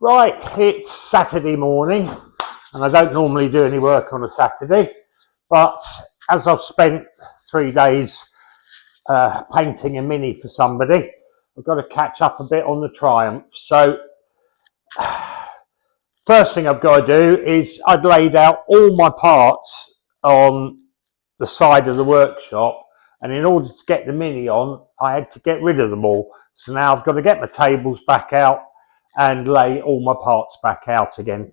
Right, it's Saturday morning and I don't normally do any work on a Saturday, but as I've spent 3 days painting a Mini for somebody, I've got to catch up a bit on the Triumph. So first thing I've got to do is I'd laid out all my parts on the side of the workshop, and in order to get the Mini on, I had to get rid of them all. So now I've got to get my tables back out and lay all my parts back out again.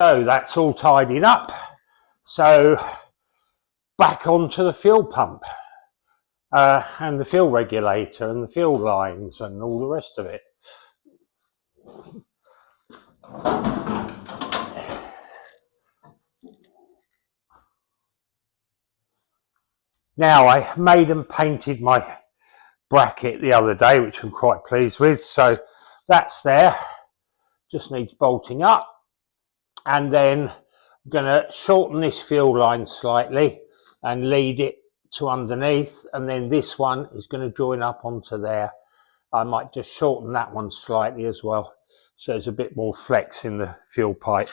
So that's all tidied up. So back onto the fuel pump and the fuel regulator and the fuel lines and all the rest of it. Now I made and painted my bracket the other day, which I'm quite pleased with. So that's there, just needs bolting up. And then I'm going to shorten this fuel line slightly and lead it to underneath, and then this one is going to join up onto there. I might just shorten that one slightly as well, so there's a bit more flex in the fuel pipe.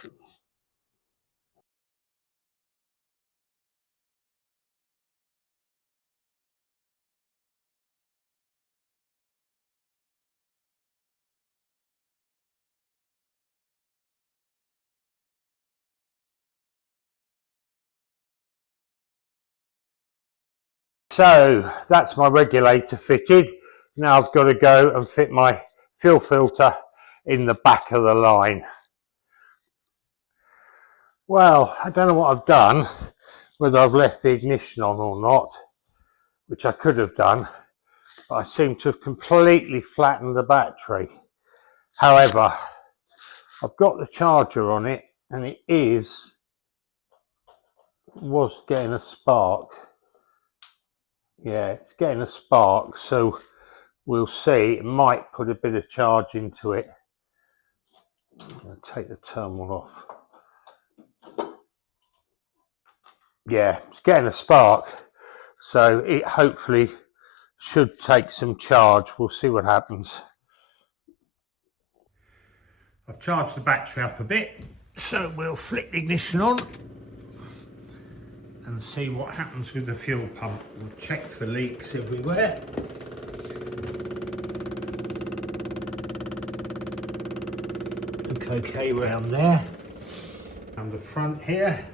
So that's my regulator fitted. Now I've got to go and fit my fuel filter in the back of the line. Well, I don't know what I've done, whether I've left the ignition on or not, which I could have done, but I seem to have completely flattened the battery. However, I've got the charger on it and it was getting a spark. Yeah, it's getting a spark, so we'll see. It might put a bit of charge into it. I'm going to take the terminal off. Yeah, it's getting a spark, so it hopefully should take some charge. We'll see what happens. I've charged the battery up a bit, so we'll flick the ignition on and see what happens with the fuel pump. We'll check for leaks everywhere. Look okay around there. Around the front here,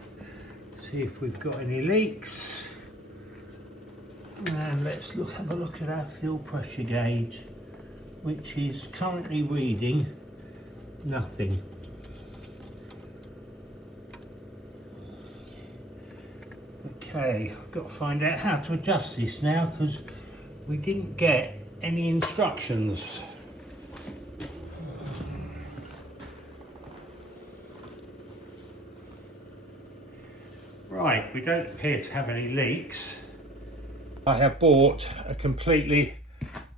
see if we've got any leaks. And let's have a look at our fuel pressure gauge, which is currently reading nothing. Okay, I've got to find out how to adjust this now, because we didn't get any instructions. Right, we don't appear to have any leaks. I have bought a completely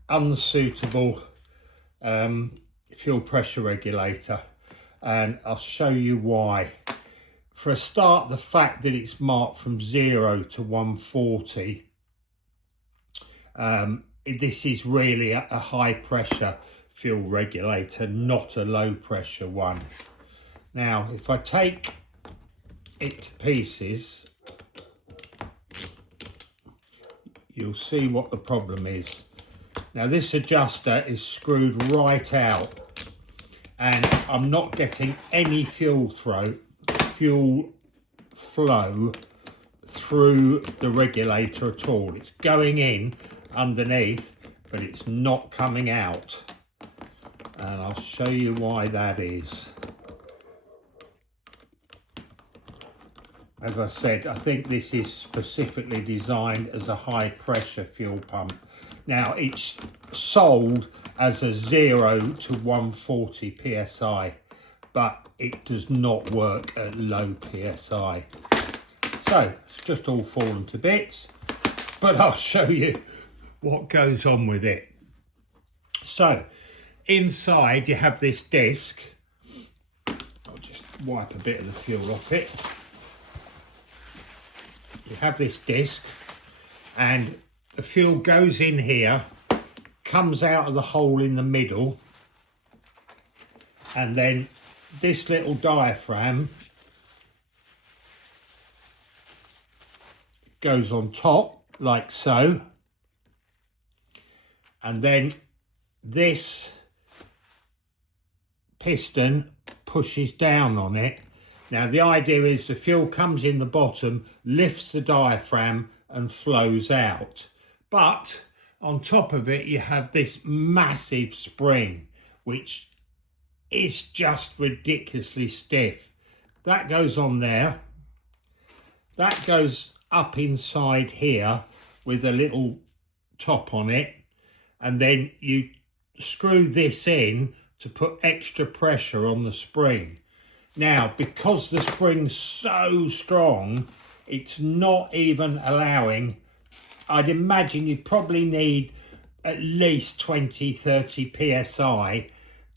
unsuitable fuel pressure regulator, and I'll show you why. For a start, the fact that it's marked from 0 to 140, this is really a high pressure fuel regulator, not a low pressure one. Now, if I take it to pieces, you'll see what the problem is. Now, this adjuster is screwed right out, and I'm not getting any fuel flow through the regulator at all. It's going in underneath, but it's not coming out, and I'll show you why that is. As I said, I think this is specifically designed as a high pressure fuel pump. Now, it's sold as a 0 to 140 psi, but it does not work at low psi. So So it's just all fallen to bits, but I'll show you what goes on with it. So inside you have this disc. I'll just wipe a bit of the fuel off it. You have this disc and the fuel goes in here, comes out of the hole in the middle, and then this little diaphragm goes on top like so, and then this piston pushes down on it. Now the idea is the fuel comes in the bottom, lifts the diaphragm and flows out. But on top of it you have this massive spring which is just ridiculously stiff. That goes on there. That goes up inside here with a little top on it, and then you screw this in to put extra pressure on the spring. Now, because the spring's so strong, it's not even allowing, I'd imagine you probably need at least 20-30 psi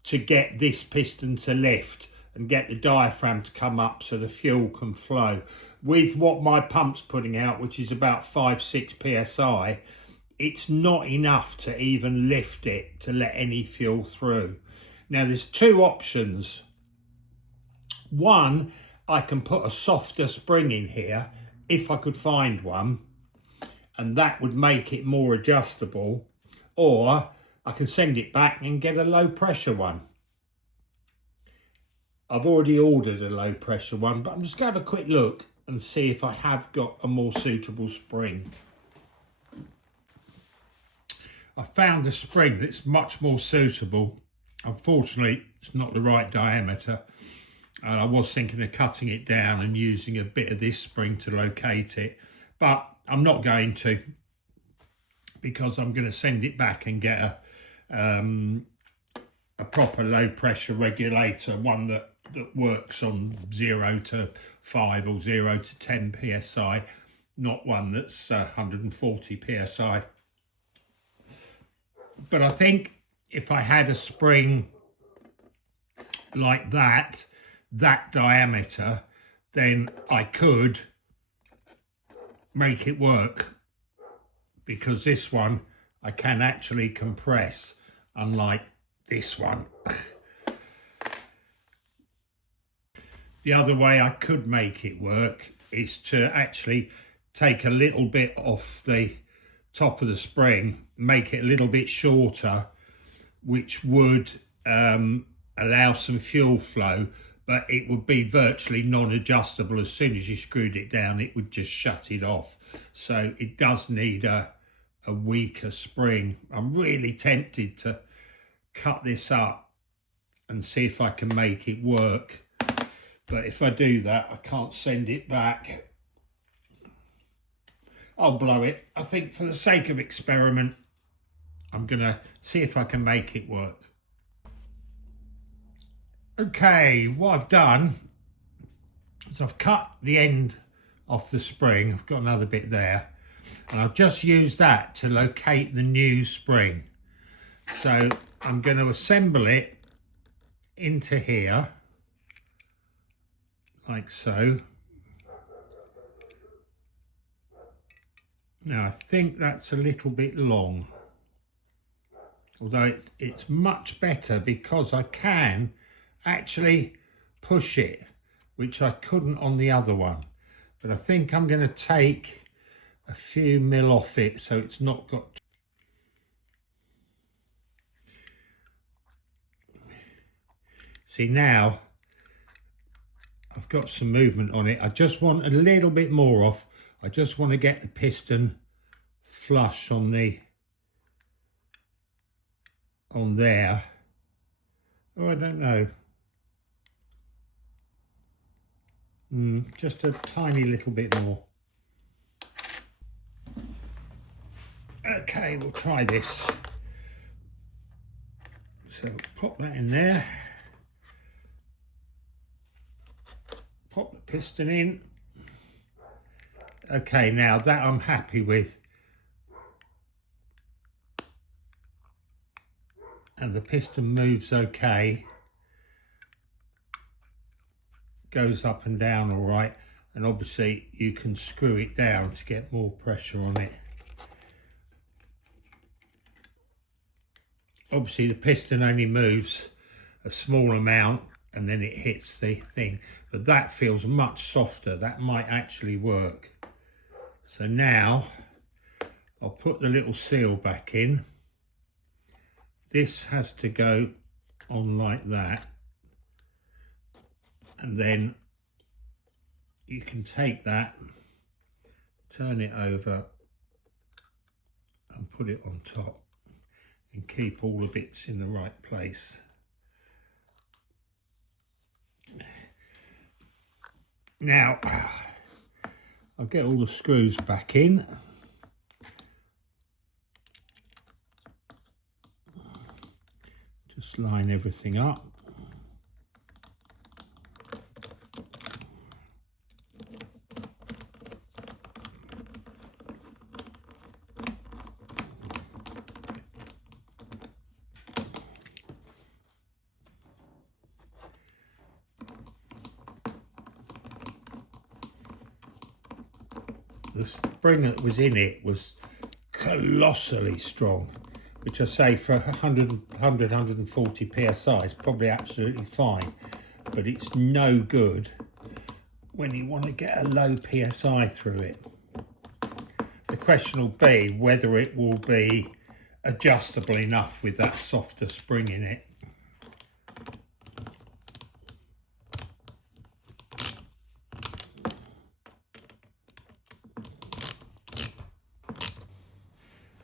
to get this piston to lift and get the diaphragm to come up so the fuel can flow. With what my pump's putting out, which is about 5-6 psi, it's not enough to even lift it to let any fuel through. Now there's two options. One, I can put a softer spring in here if I could find one, and that would make it more adjustable, or I can send it back and get a low pressure one. I've already ordered a low pressure one, but I'm just going to have a quick look and see if I have got a more suitable spring. I found a spring that's much more suitable. Unfortunately, it's not the right diameter. I was thinking of cutting it down and using a bit of this spring to locate it, but I'm not going to, because I'm going to send it back and get a proper low pressure regulator, one that works on 0 to 5 or 0 to 10 psi, not one that's 140 psi. But I think if I had a spring like that diameter, then I could make it work, because this one I can actually compress, unlike this one. The other way I could make it work is to actually take a little bit off the top of the spring, make it a little bit shorter, which would allow some fuel flow, but it would be virtually non-adjustable. As soon as you screwed it down, it would just shut it off. So it does need a weaker spring. I'm really tempted to cut this up and see if I can make it work. But if I do that, I can't send it back. I'll blow it. I think for the sake of experiment, I'm gonna see if I can make it work. Okay, what I've done is I've cut the end off the spring. I've got another bit there, and I've just used that to locate the new spring. So I'm going to assemble it into here, like so. Now I think that's a little bit long, although it's much better because I can actually push it, which I couldn't on the other one. But I think I'm going to take a few mil off it so it's not got... See, now I've got some movement on it. I just want a little bit more off. I just want to get the piston flush on there. Oh, I don't know. Just a tiny little bit more. Okay, we'll try this. So pop that in there. Pop the piston in. Okay, now that I'm happy with, and the piston moves okay, goes up and down all right, and obviously you can screw it down to get more pressure on it. Obviously the piston only moves a small amount and then it hits the thing, but that feels much softer. That might actually work. So now I'll put the little seal back in. This has to go on like that, and then you can take that, turn it over and put it on top and keep all the bits in the right place. Now I'll get all the screws back in. Just line everything up. The spring that was in it was colossally strong, which I say for 140 psi is probably absolutely fine, but it's no good when you want to get a low psi through it. The question will be whether it will be adjustable enough with that softer spring in it.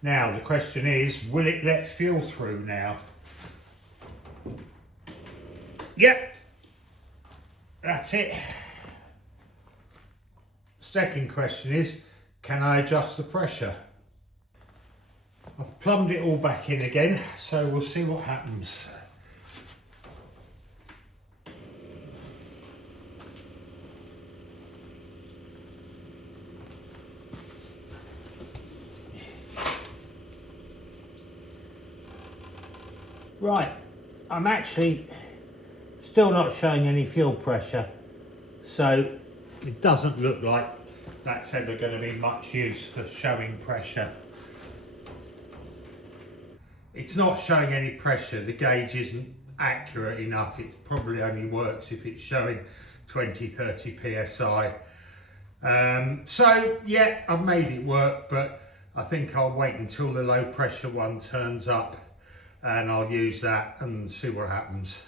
Now the question is, will it let fuel through now? Yep, that's it. Second question is, can I adjust the pressure? I've plumbed it all back in again, so we'll see what happens. Right, I'm actually still not showing any fuel pressure, so it doesn't look like that's ever going to be much use for showing pressure. It's not showing any pressure, the gauge isn't accurate enough. It probably only works if it's showing 20-30 psi. So yeah, I've made it work, but I think I'll wait until the low pressure one turns up and I'll use that and see what happens.